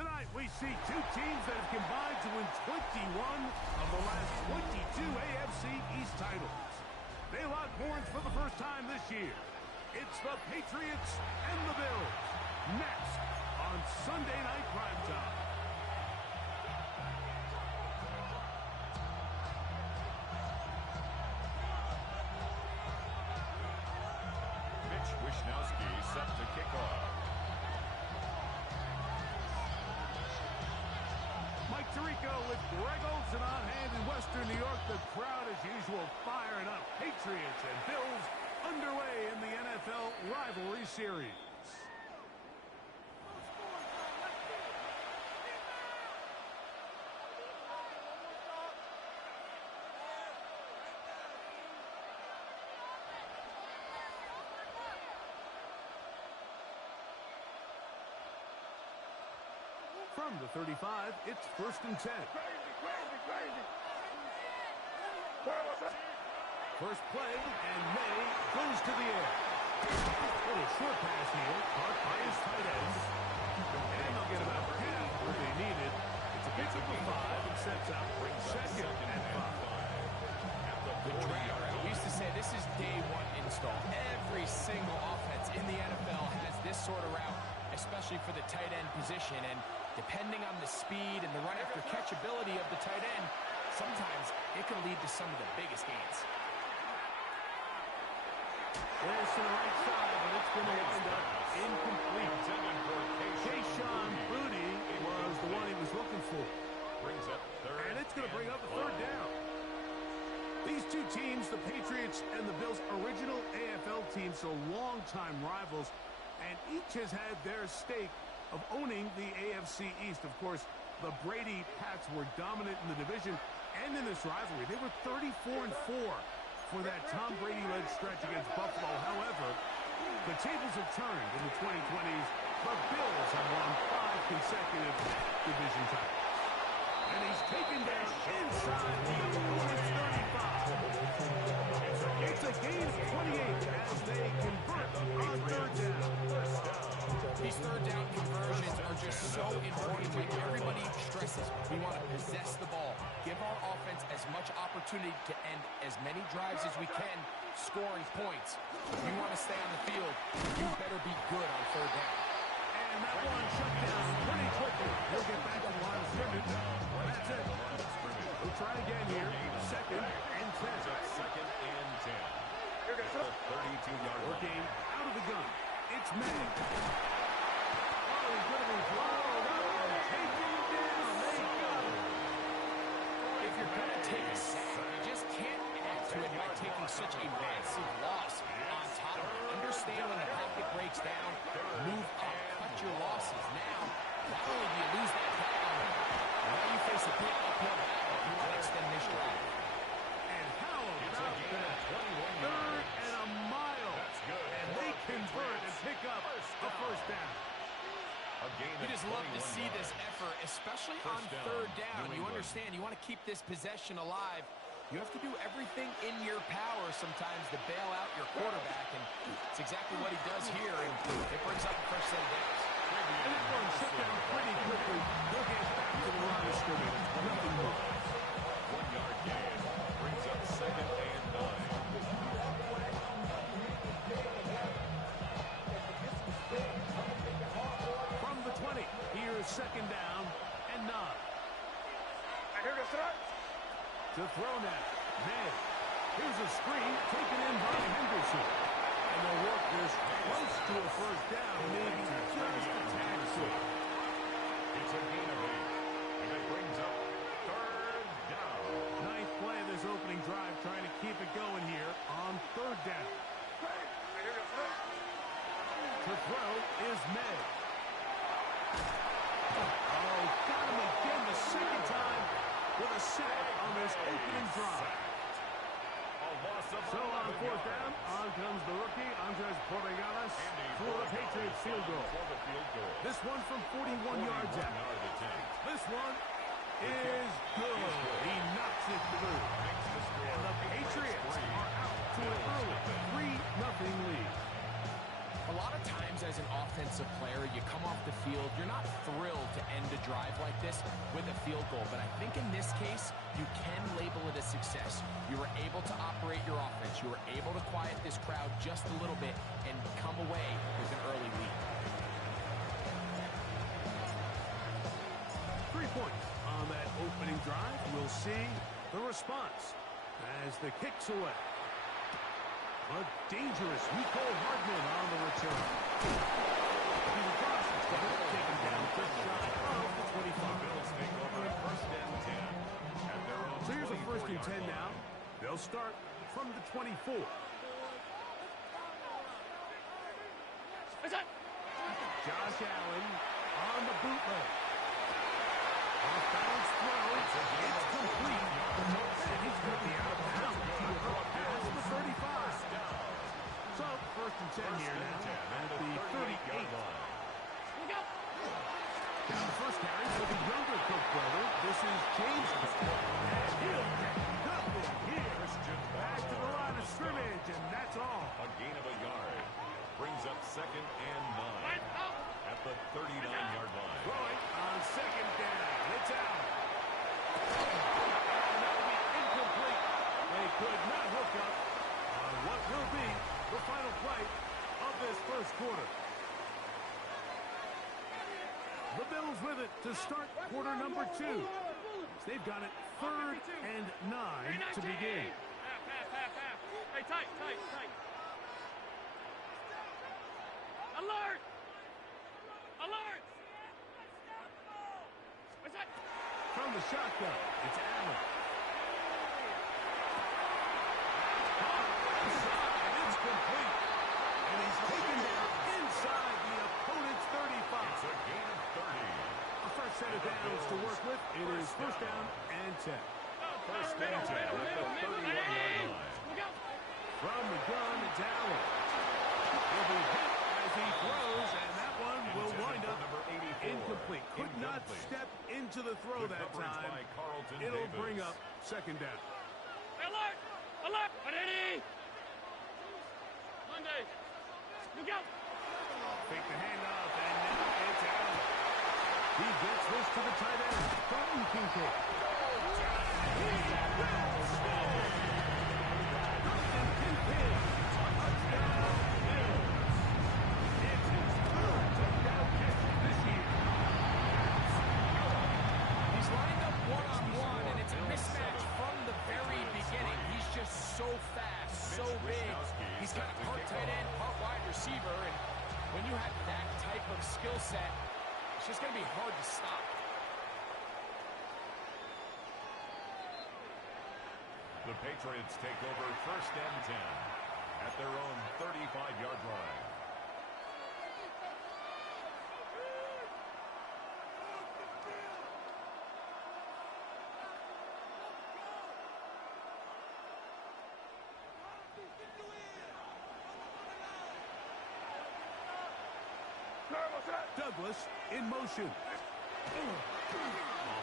Tonight, we see two teams that have combined to win 21 of the last 22 AFC East titles. They lock horns for the first time this year. It's the Patriots and the Bills. Next on Sunday Night Primetime. Mitch Wishnowski set to kick off. Mike Tirico with Greg Olsen on hand in Western New York. The crowd, as usual, firing up. Patriots and Bills underway in the NFL rivalry series. From the 35, it's 1st and 10. First play, and May goes to the air. Little short pass here, caught by his tight end. And they'll get about half where they need it. It's a pickup of 5 and sets out for 2nd and 5. The drag route. We used to say this is day one install. Every single offense in the NFL has this sort of route, especially for the tight end position. And depending on the speed and the run after catch ability of the tight end, sometimes it can lead to some of the biggest gains. There's to the right side, but it's going to wind up incomplete. Kayshon Boutte was the one he was looking for. And it's going to bring up a 3rd down. These two teams, the Patriots and the Bills, original AFL teams, so longtime rivals, and each has had their stake of owning the AFC East. Of course, the Brady Pats were dominant in the division and in this rivalry. They were 34-4 for that Tom Brady-led stretch against Buffalo. However, the tables have turned in the 2020s. The Bills have won 5 consecutive division titles. And he's taken down inside the opponent's 35. It's a gain of 28 as they convert on 3rd down. These 3rd down conversions are just so important. Like everybody stresses, we want to possess the ball. Give our offense as much opportunity to end as many drives as we can, scoring points. If you want to stay on the field, you better be good on 3rd down. And that one shut down pretty quickly. He'll get back to the line of scrimmage. That's it. We'll try again here. 2nd and 10. 2nd and 10. The 32-yard working out of the gun. It's May. Oh, he's going to be blown up and taken down. They got him. If you're going to take a sack, you just can't add to it by taking such a massive loss on top of it. Understand when the pocket breaks down, move up, cut your losses. Now, not only do you lose that down, now you face a big uphill battle if you want to extend this drive. And how about that? 3rd and a mile. And they convert and pick up a 1st down. You just love to see this effort, especially on 3rd down. You understand, you want to keep this possession alive. You have to do everything in your power sometimes to bail out your quarterback, and it's exactly what he does here, and it brings up a fresh set of downs. And that one shut down pretty quickly. They'll get back to the line of scrimmage. Nothing more. 1-yard gain brings up 2nd and 9. From the 20, here's 2nd down and 9. To throw now, May. Here's a screen taken in by Henderson. And they'll work this close to a 1st down, maybe just a tad short. It's a gain of 8. And it brings up 3rd down. 9th play of this opening drive, trying to keep it going here on 3rd down. To throw is May. Oh, got him again the 2nd time with a sack on this opening drive. So on 4th down, on comes the rookie, Andres Borregales, for the Patriots field goal. This one from 41 yards out. This one is good. He knocks it through. And the Patriots are out to an early 3-0 lead. A lot of times as an offense, offensive player, you come off the field, you're not thrilled to end a drive like this with a field goal. But I think in this case, you can label it a success. You were able to operate your offense. You were able to quiet this crowd just a little bit and come away with an early lead. 3 points on that opening drive. We'll see the response as the kick's away. A dangerous Nicole Hardman on the return. He's across. Taken down just shy of the 25. Bills take over at first and 10. At their own So here's a first and 10 line. now. They'll start from the 24. Josh Allen on the bootleg. Off-balance throw. It's complete. And he's going to be out of bounds. Past the 35. So first and 10 here now at the 38. Down the first carry for the younger Cook brother. This is James. And he'll get nothing here. Back to the line of scrimmage, and that's all. A gain of a yard. Brings up second and 9 at the 39-yard line. Throwing on second down. It's out. And that'll be incomplete. They could not hook up on what will be the final play of this first quarter. The Bills with it to start quarter number 2. They've got it 3rd and 9 to begin. Hey, tight. Alert! What's that? From the shotgun, it's Allen. Inside, it's complete. And he's taken down inside the opponent's 35. It's a gain of 30. A fresh set of downs to work with. It is first down and 10. First and 10 at the 31-yard line. From the gun, it's Allen. He'll be hit as he throws, and that one will wind up incomplete. Could not step into the throw that time. It'll bring up second down. Alert! Ready! Monday. Look out! Fake the handoff, and now it's Allen. He gets this to the tight end, Dalton Kincaid. He will score! Dalton Kincaid, touchdown Bills. It's his 3rd touchdown catch this year. He's lined up one-on-one, and it's a mismatch from the very beginning. He's just so fast, so big. He's got a part tight end, part wide receiver, and when you have that type of skill set, it's just going to be hard to stop. The Patriots take over first and 10 at their own 35-yard line. Douglas in motion. Off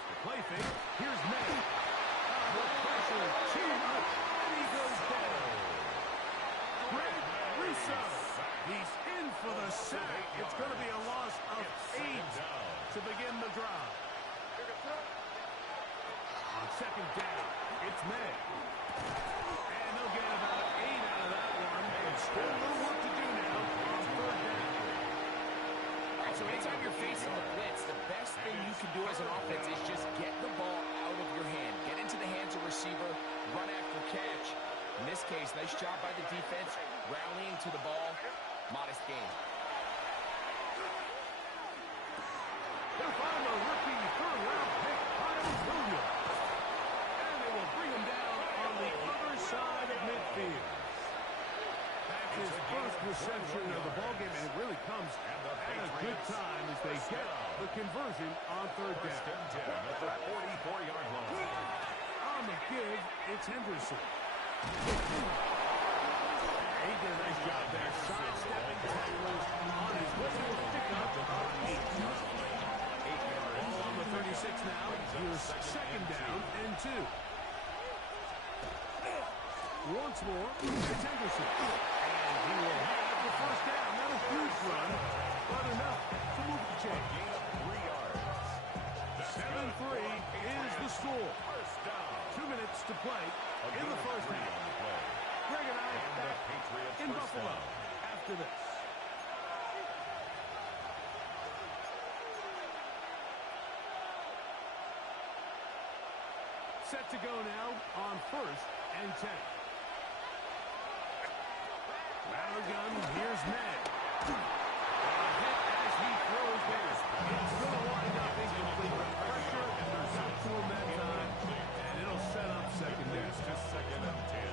the play fake. Here's May. The pressure too much, and he goes down. Greg Russo. He's in for the sack. It's going to be a loss of 8 to begin the drive. On second down, it's May. And they'll get about 8 out of that one. And still a little work to do now on third down. So anytime you're facing the blitz, the best thing you can do as an offense is just get the ball out of your hand. Get into the hands of receiver, run after catch. In this case, nice job by the defense, rallying to the ball. Modest gain. They'll find a rookie third-round pick, Miles Williams. And they will bring him down on the other side of midfield. That's his first reception of the ballgame, and it really comes at a good time as they get the conversion on third First down. and 10 at the 44-yard line. On the give, it's Henderson. He did a nice job there, sidestepping tacklers on his way to a pickup of 8. Ball on the 36 now. Here's second down and 2. Once more, it's Henderson. And he will have the first down. Not a huge run, but after this. Set to go now on 1st and 10. Out of the gun, here's May. Hit as he throws there. It's going to wind up incomplete. Pressure got to him that time, and it'll set up second down. To 2nd and 10.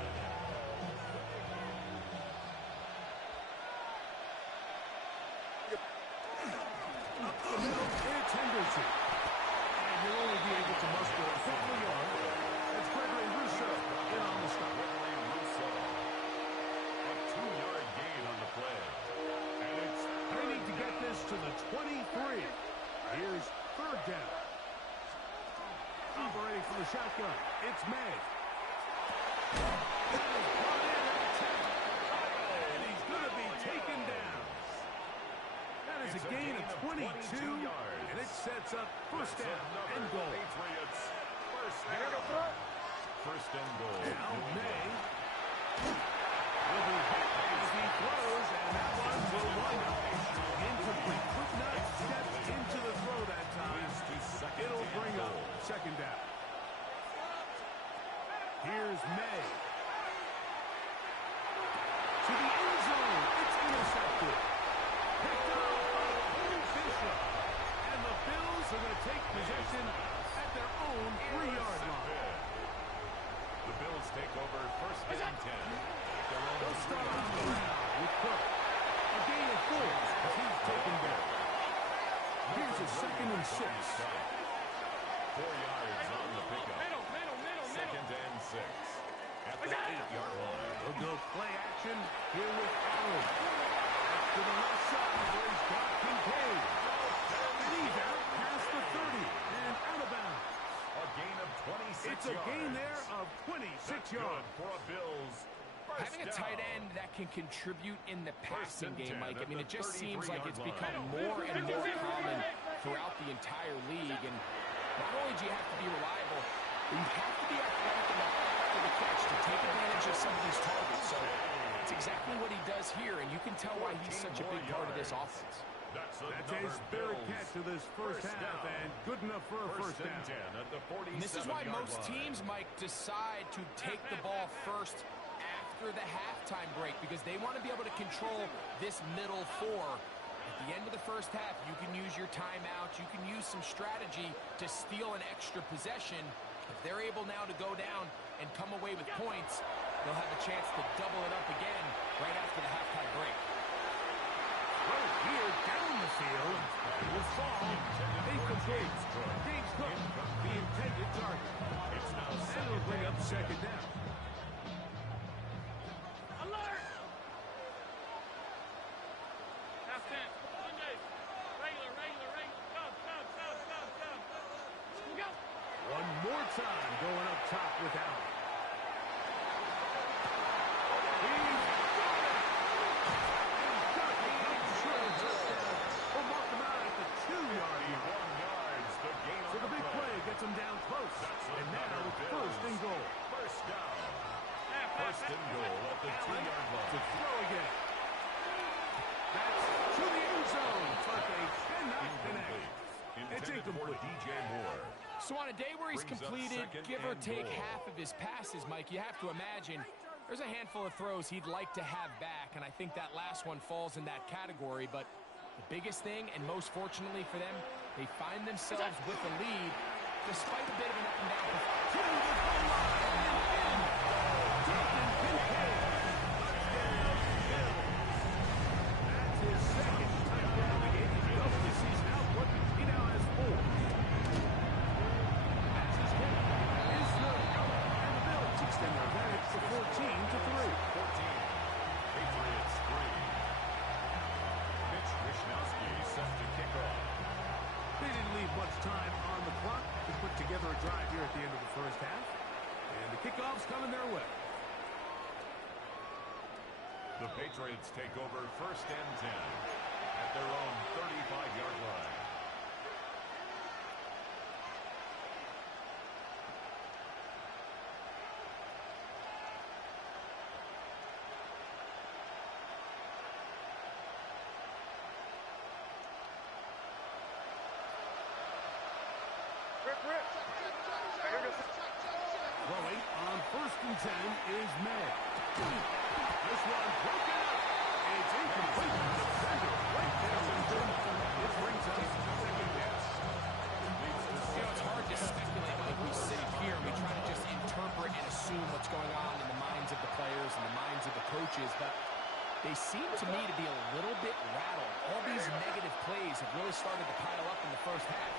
Up the middle, it's Henderson. And you'll only be able to muster a couple of yards. It's Gregory Rousseau in on the stop. Gregory Rousseau. A 2-yard gain on the play. And it's They need to get this to the 23. Here's 3rd down. Operating from the shotgun, it's May. That is brought in at 10. And he's going to be taken down. That is a gain of 22 yards. And it sets up 1st down and goal. Patriots. First and goal. Now May will be hit as he throws, and that one will wind up incomplete. Could not step into the throw that time. It'll bring up 2nd down. Here's May. To the end zone. It's intercepted. Picked up by Bishop. And the Bills are going to take possession at their own 3-yard line. The Bills take over 1st and 10. They'll start on the ground with Cook. A gain of 4 as he's taken down. Here's a 2nd and 6. 4 yards on the pickup. Middle. 2nd and 6. At the 8-yard line. They'll go play action here with Allen. To the left side where he's got Kincaid. And he's out past the 30 and out of bounds. A gain of 26 It's a yards. gain there of 26 yards. For a Bills. Having a tight end that can contribute in the passing game, Mike, I mean, it just seems like it's become more and more common throughout the entire league. And not only do you have to be reliable, but you have to be athletic enough after the catch to take advantage of some of these targets. So that's exactly what he does here, and you can tell why he's such a big part of this offense. That's That's his 3rd catch of this first half, and good enough for a first down. and 10 at the 47-yard line. And this is why most teams, Mike, decide to take the ball first after the halftime break, because they want to be able to control this middle 4. At the end of the first half, you can use your timeout, you can use some strategy to steal an extra possession. If they're able now to go down and come away with points, they'll have a chance to double it up again right after the halftime break. Right here down the field will fall incomplete. James Cook, the intended target. It's now And it'll bring up 2nd down. Alert! Half 10. Sunday. Regular. Go. One more time going up top with Allen. He's got it! He's got the short touchdown. We'll mark him out at the 2-yard line. 1 yards. The gain on So the big play gets him down close. And now it's 1st and goal. First down. Half. First and goal at the Allen 2-yard to line. throw again. That's to the end zone, but they cannot connect. It's Intended for incomplete. DJ Moore. So on a day where he's Brings up completed, 2nd give or and take goal. half of his passes, Mike, you have to imagine there's a handful of throws he'd like to have back, and I think that last one falls in that category. But the biggest thing, and most fortunately for them, they find themselves with the lead despite a bit of an up and down. To the goal line and in. Dalton Kincaid. Touchdown, Bills. That's his 2nd touchdown of the game. He doubled the season output. He now has 4. That's his kick. Is good. And the Bills extend their advantage to 14-3. 14. Patriots 3. Mitch Wishnowsky set to kick off. They didn't leave much time on the clock to put together a drive here at the end of the first half. And the kickoff's coming their way. The Patriots take over 1st and 10 at their own 35-yard line. First and 10 is May. This one broken up. It's incomplete. Defender right there. It brings up second down. It's hard to speculate like we sit here and we try to just interpret and assume what's going on in the minds of the players and the minds of the coaches, but they seem to me to be a little bit rattled. All these negative plays have really started to pile up in the first half.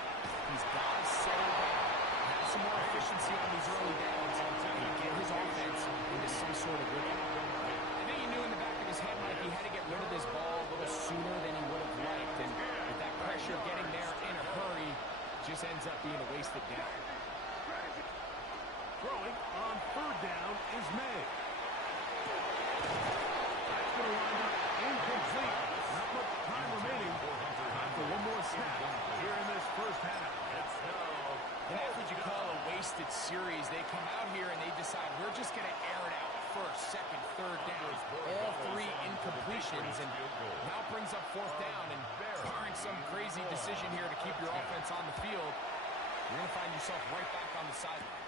He's got to settle down, have some more efficiency on these early downs, and get his offense into some sort of rhythm. I think he knew in the back of his head, Mike, he had to get rid of this ball a little sooner than he would have liked, and with that pressure getting there in a hurry, just ends up being a wasted down. Throwing on third down is May. That's going to wind up incomplete. Not much time remaining. Time for one more snap here in this first half. And that's what you call a wasted series. They come out here and they decide we're just going to air it out first, second, third down. All three incompletions, and now it brings up fourth down. And barring some crazy decision here to keep your offense on the field, you're going to find yourself right back on the sideline.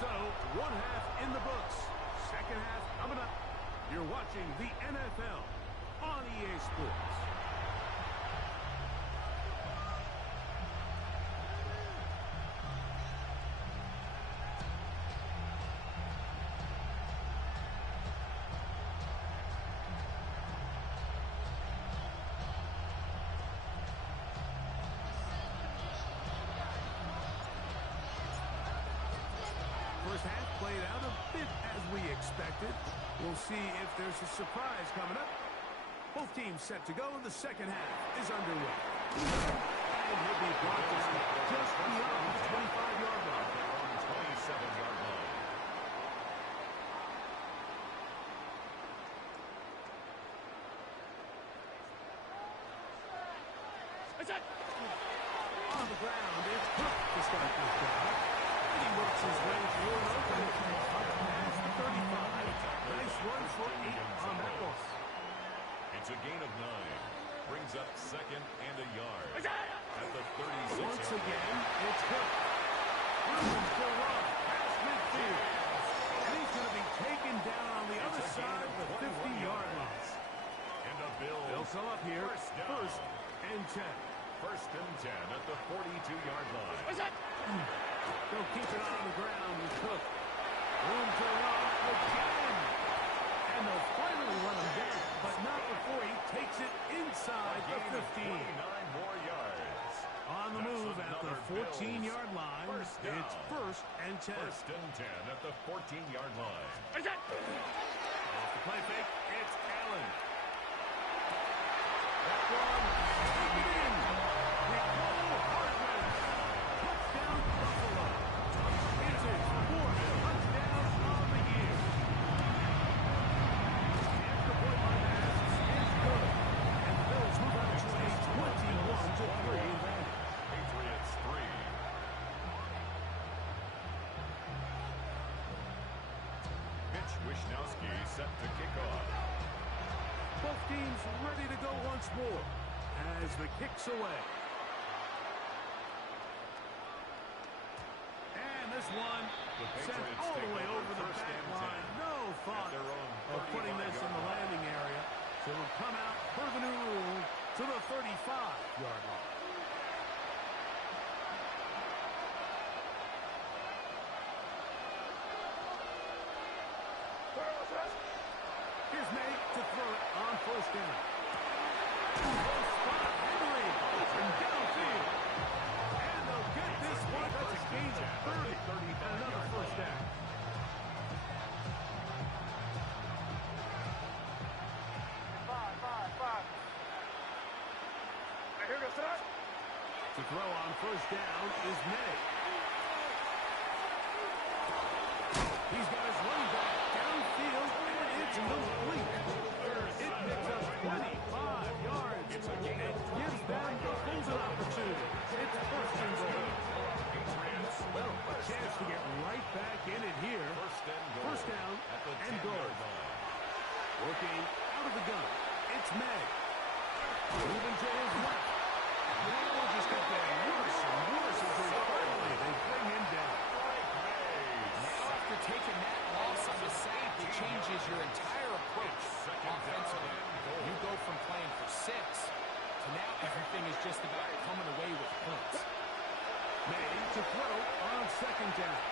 So, one half in the books. Second half coming up. You're watching the NFL on EA Sports. First half played out a bit as we expected. We'll see if there's a surprise coming up. Both teams set to go, and the second half is underway. And he'll be brought down just beyond the 25-yard line. They're on the 27-yard line. On the ground, it's Cook to start this drive. And he works his way through an opening. Past the 35. Nice run for 8 on that one. It's a gain of 9. Brings up second and a yard. At the 36. Once again, it's Cook. Room to run past midfield. And he's going to be taken down on the other side of the 50-yard line. And a Bill. They'll come up here first and 10. First and 10 at the 42-yard line. They'll keep it on the ground with Cook. Room to run again. And they'll finally run him down, but not before he takes it inside the 15. 29 more yards. On the move at the 14-yard line. It's first and 10. First and 10 at the 14-yard line. Off the play fake, it's Allen. That one, take it in. Nicole Hardman. Touchdown, Buffalo. It's his fourth touchdown of the year. The extra point line pass is good. And the Bills move out to a 21-3 advantage. Patriots 3. Mitch Wishnowski set to kick off. Both teams ready to go once more as the kick's away. And this one sent all the way over the back line. No thought of putting this in the landing area. So it'll come out per the new rule to the 35-yard line. Here's May to throw it on first down. Close spot, Henry, open downfield. And they'll get this one. That's a gain of 30. And another first down. To throw on first down is May. He's got his running back downfield, and it's complete. It picks up 25 yards and gives them the closing opportunity. It's first and goal. Well, a chance to get right back in it here. First down and goal. Everything is just about coming away with points. Made to throw on second down.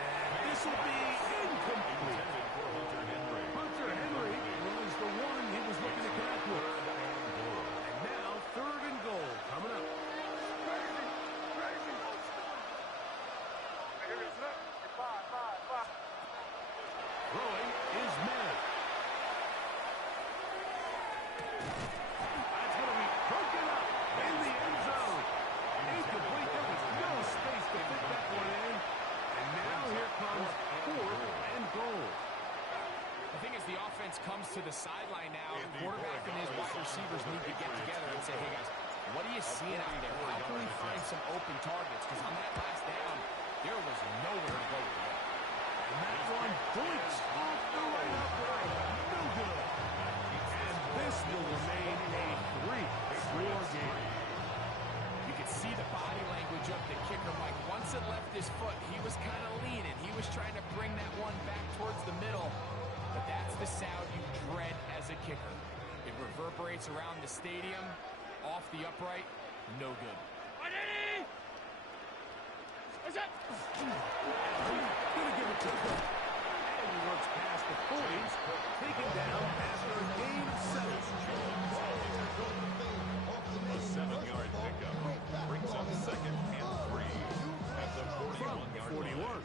And this will be incomplete. Hunter Henry was the one he was looking to connect with. And now third and goal coming up. Throwing is May. That's going to be broken up in the end zone. Incomplete. There was no space to fit that one in. And now here comes fourth and goal. The thing is, the offense comes to the sideline now. The quarterback and his wide receivers need to get together and say, hey, guys, what are you seeing out there? How can we find some open targets? Because on that last down, there was nowhere to go with it. And that one blinks off the right upright. No good. And this will remain a 3-score game. You could see the body language of the kicker, Mike. Once it left his foot, he was kind of leaning. He was trying to bring that one back towards the middle. But that's the sound you dread as a kicker. It reverberates around the stadium, off the upright, no good. What's up? Gonna give it to him. And he works past the 40s, taken down after a gain of 7. A 7-yard pickup brings up second and 3 at the 41-yard line. 41.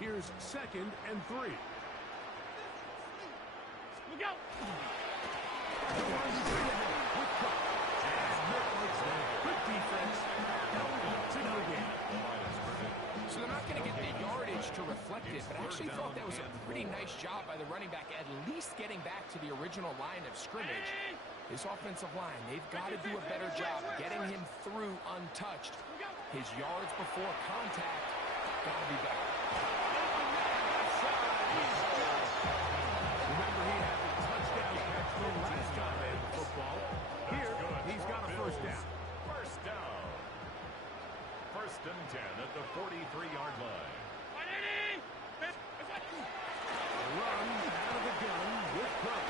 Here's second and 3. Look out! Good defense. To no gain. So they're not going to get the yardage to reflect it, but I actually thought that was a pretty nice job by the running back, at least getting back to the original line of scrimmage. This offensive line, they've got to do a better job getting him through untouched. His yards before contact, got to be better. Remember, he had the touchdown catch from last time in football. Here, he's got a first down. First down. First and 10 at the 43-yard line. Run out of the gun with Crow.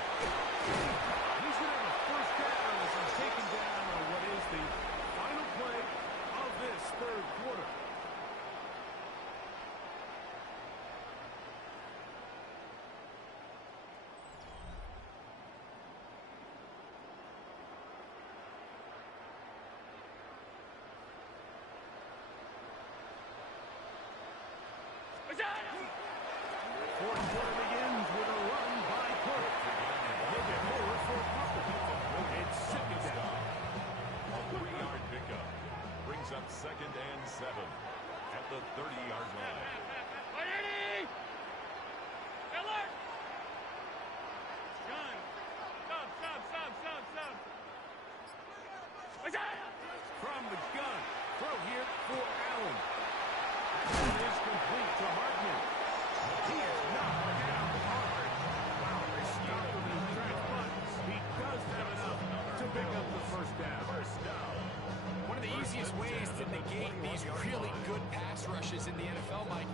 He's going to have a first down as he's taken down on what is the final play of this third quarter. Fourth quarter begins with a run by Cook. He'll get more for Cooper. It's second down. A 3-yard pickup brings up second and 7 at the 30-yard line. Alert! Gun! Stop! From the gun. Throw here for Allen. That is complete to Hartman. He is knocked down hard. Wow, they stopped him in his tracks, but he does have enough to pick up the first down. One of the easiest ways to negate these really good pass rushes in the NFL, Mike,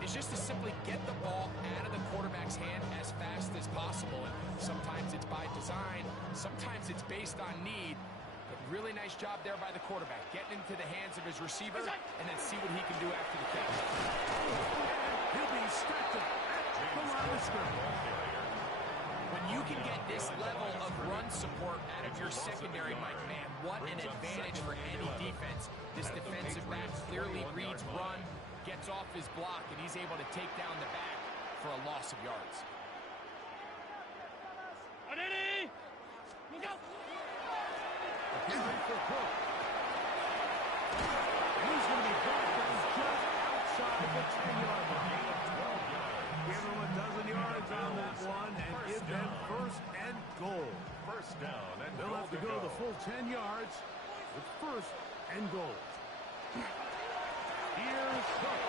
is just to simply get the ball out of the quarterback's hand as fast as possible. And sometimes it's by design, sometimes it's based on need. But really nice job there by the quarterback, getting into the hands of his receiver and then see what he can do after the catch. He'll be stacked up at the line of scrimmage. When you can get this level of run support out of your secondary, Mike, man, what an advantage for any defense. This defensive back clearly reads run, gets off his block, and he's able to take down the back for a loss of yards. Look out! Again for Cook. He's going to be brought down just outside the 10-yard line. Give him a dozen yards on that one and give them first and goal. First down and They'll have to go the full 10 yards with first and goal. Here's Cook.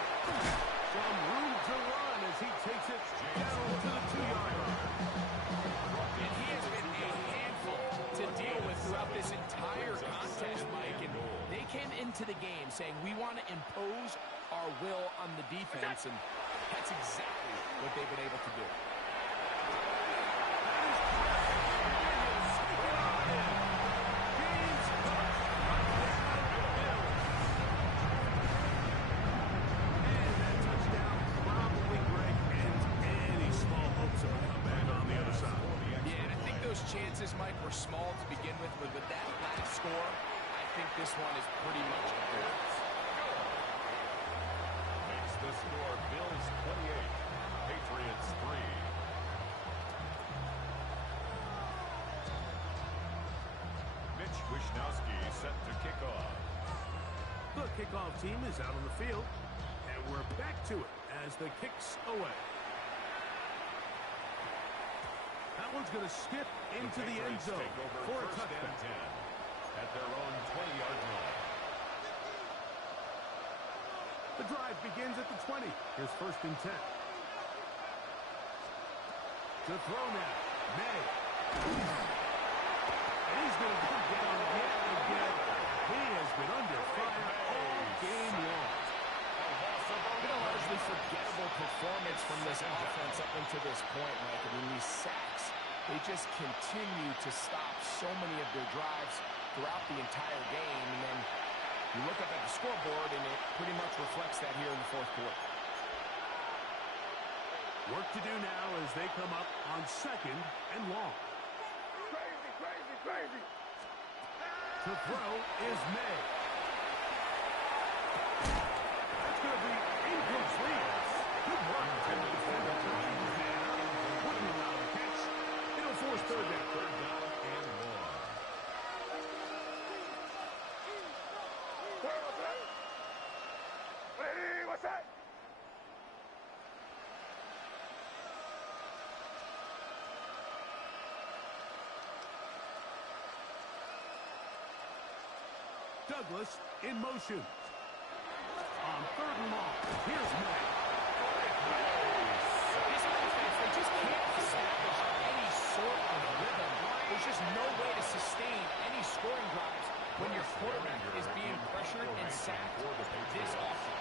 Some room to run as he takes it down to the 2-yard line. And he has been a handful to deal with throughout this entire contest, Mike. And they came into the game saying, we want to impose our will on the defense, and that's exactly what they've been able to do. small to begin with, but with that last score, I think this one is pretty much theirs. Makes the score Bills 28, Patriots 3. Mitch Wishnowski set to kick off. The kickoff team is out on the field, and we're back to it as the kick's away. That one's going to skip into the end zone for a touchdown. 10 at their own 20-yard line. The drive begins at the 20. Here's 1st and 10. To throw now. May. And he's going to come down yet again. He has been under fire all game long. Been a largely forgettable performance from this offense up until this point, Mike. I mean, these sacks, they just continue to stop so many of their drives throughout the entire game. And then you look up at the scoreboard, and it pretty much reflects that here in the 4th quarter. Work to do now as they come up on 2nd and long. Crazy. To throw is May. That's going to be incomplete. Good work. Wouldn't allow the catch. It'll force 3rd down. 3rd down and 1. What's that? Douglas in motion. On 3rd and long. Here's May. This offense, they just can't establish any sort of rhythm. There's just no way to sustain any scoring drives when your quarterback is being pressured and sacked this often.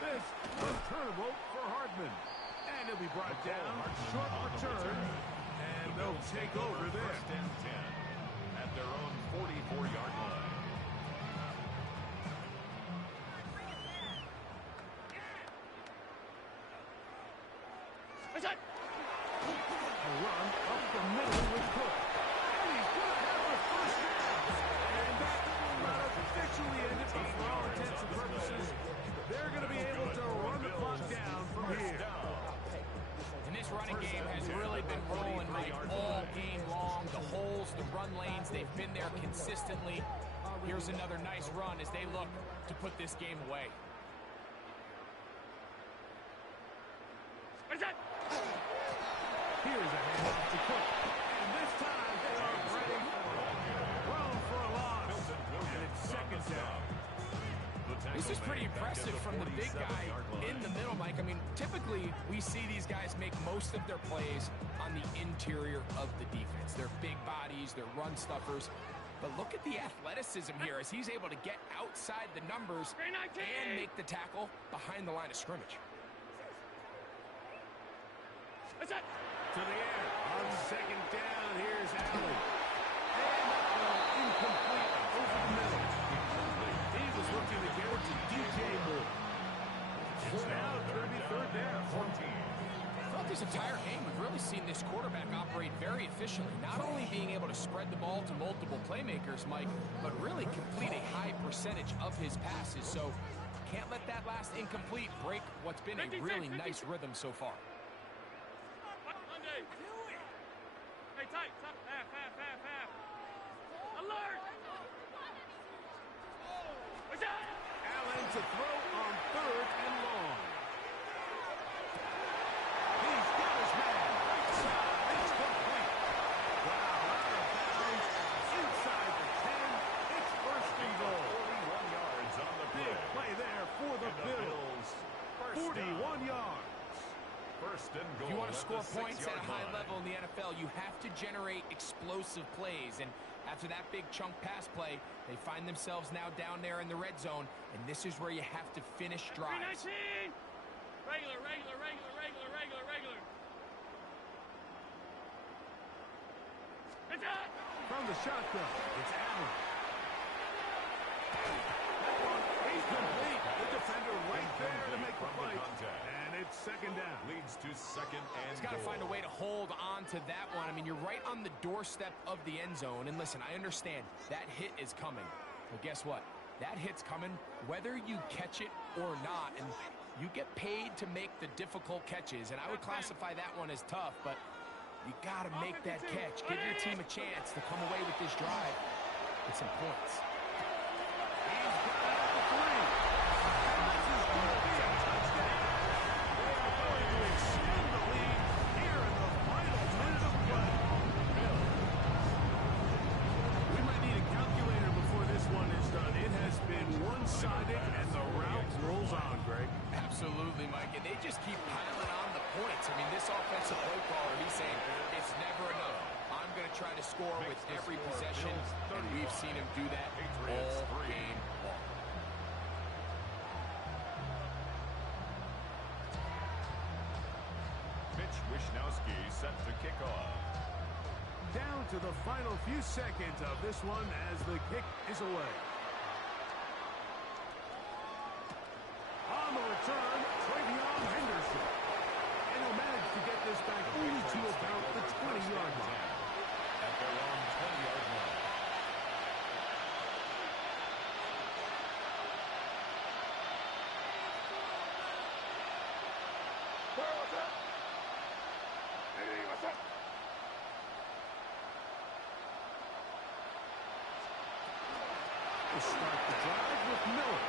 This unturnable for Hardman. And he'll be brought down. Short return. And they'll take over there. 1st and 10 at their own 44-yard line. What's that? A run up the middle with Cook. And he's going to have a 1st down. And that not officially ended, but for all intents and purposes, they're going to be able to run the clock down from here. And this running game has really been rolling, Mike, all game long. The holes, the run lanes, they've been there consistently. Here's another nice run as they look to put this game away. What's that? Here's a handoff to Cook. And this time they are ready. Thrown for a loss. And it's 2nd down. This is pretty impressive from the big guy in the middle, Mike. I mean, typically we see these guys make most of their plays on the interior of the defense. They're big bodies, they're run stuffers. But look at the athleticism here as he's able to get outside the numbers and make the tackle behind the line of scrimmage. What's that? To the air. On 2nd down, here's Allen. And that one incomplete over the middle. He was looking to get it to DJ Moore. It's now 33rd down. 14. Throughout this entire game, we've really seen this quarterback operate very efficiently, not only being able to spread the ball to multiple playmakers, Mike, but really complete a high percentage of his passes. So can't let that last incomplete break what's been a really nice rhythm so far. Monday. Hey, tight. Half. Alert! What's that? Allen to throw on 3rd and long. He's got his man. Right side. It's complete. Wow, out of bounds. Inside the 10. It's 1st and goal. 41 yards on the Big play there for the Bills. 41 yards. 1st and goal. If you want to score points at a high line. level in the NFL, you have to generate explosive plays. And after that big chunk pass play, they find themselves now down there in the red zone. And this is where you have to finish drives. 319. Regular. What's that? From the shotgun, it's Allen. That one incomplete. The defender right there to make the fight. And it's second down. Leads to second and He's got to find a way to hold on to that one. I mean, you're right on the doorstep of the end zone. And listen, I understand that hit is coming. But guess what? That hit's coming whether you catch it or not. And you get paid to make the difficult catches. And I would classify that one as tough. But you got to make that catch. Give your team a chance to come away with this drive with some points. He's got it at the 3. And this is going to be a touchdown. They are going to extend the lead here in the final minute of play. We might need a calculator before this one is done. It has been one-sided, and the route rolls on, Greg. Absolutely, Mike. And they just keep piling on the points. I mean, this offensive play caller, he's saying it's never enough. I'm going to try to score with every possession, and we've seen him do that all game long. Mitch Wishnowski set to kick off. Down to the final few seconds of this one as the kick is away. On the return, Travion Henderson. And he'll manage to get this back only to about the 20-yard line. At their own 20-yard line. They start the drive with Miller.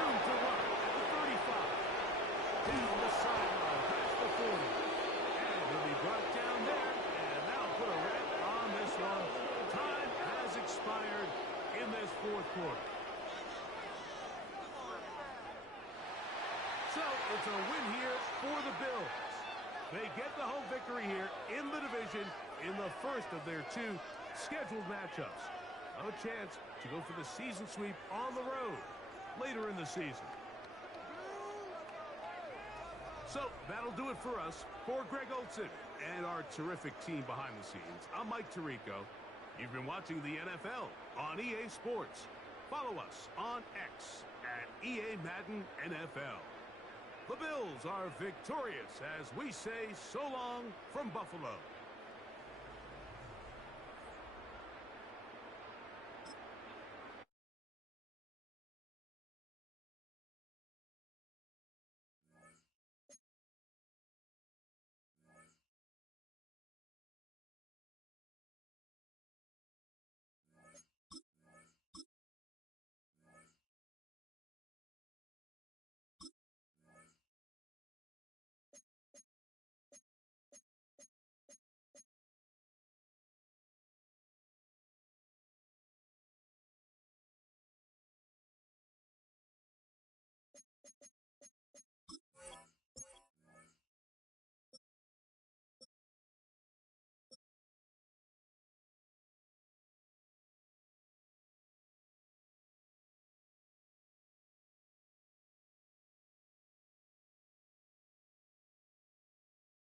Room to run at the 35. To the sideline, past the 40. And he'll be brought down there. And that'll put a wrap on this one. Time has expired in this fourth quarter. So it's a win here for the Bills. They get the home victory here in the division in the first of their 2 scheduled matchups. A chance to go for the season sweep on the road later in the season. So that'll do it for us. For Greg Olson and our terrific team behind the scenes, I'm Mike Tirico. You've been watching the NFL on EA Sports. Follow us on X at EA Madden NFL. The Bills are victorious as we say so long from Buffalo.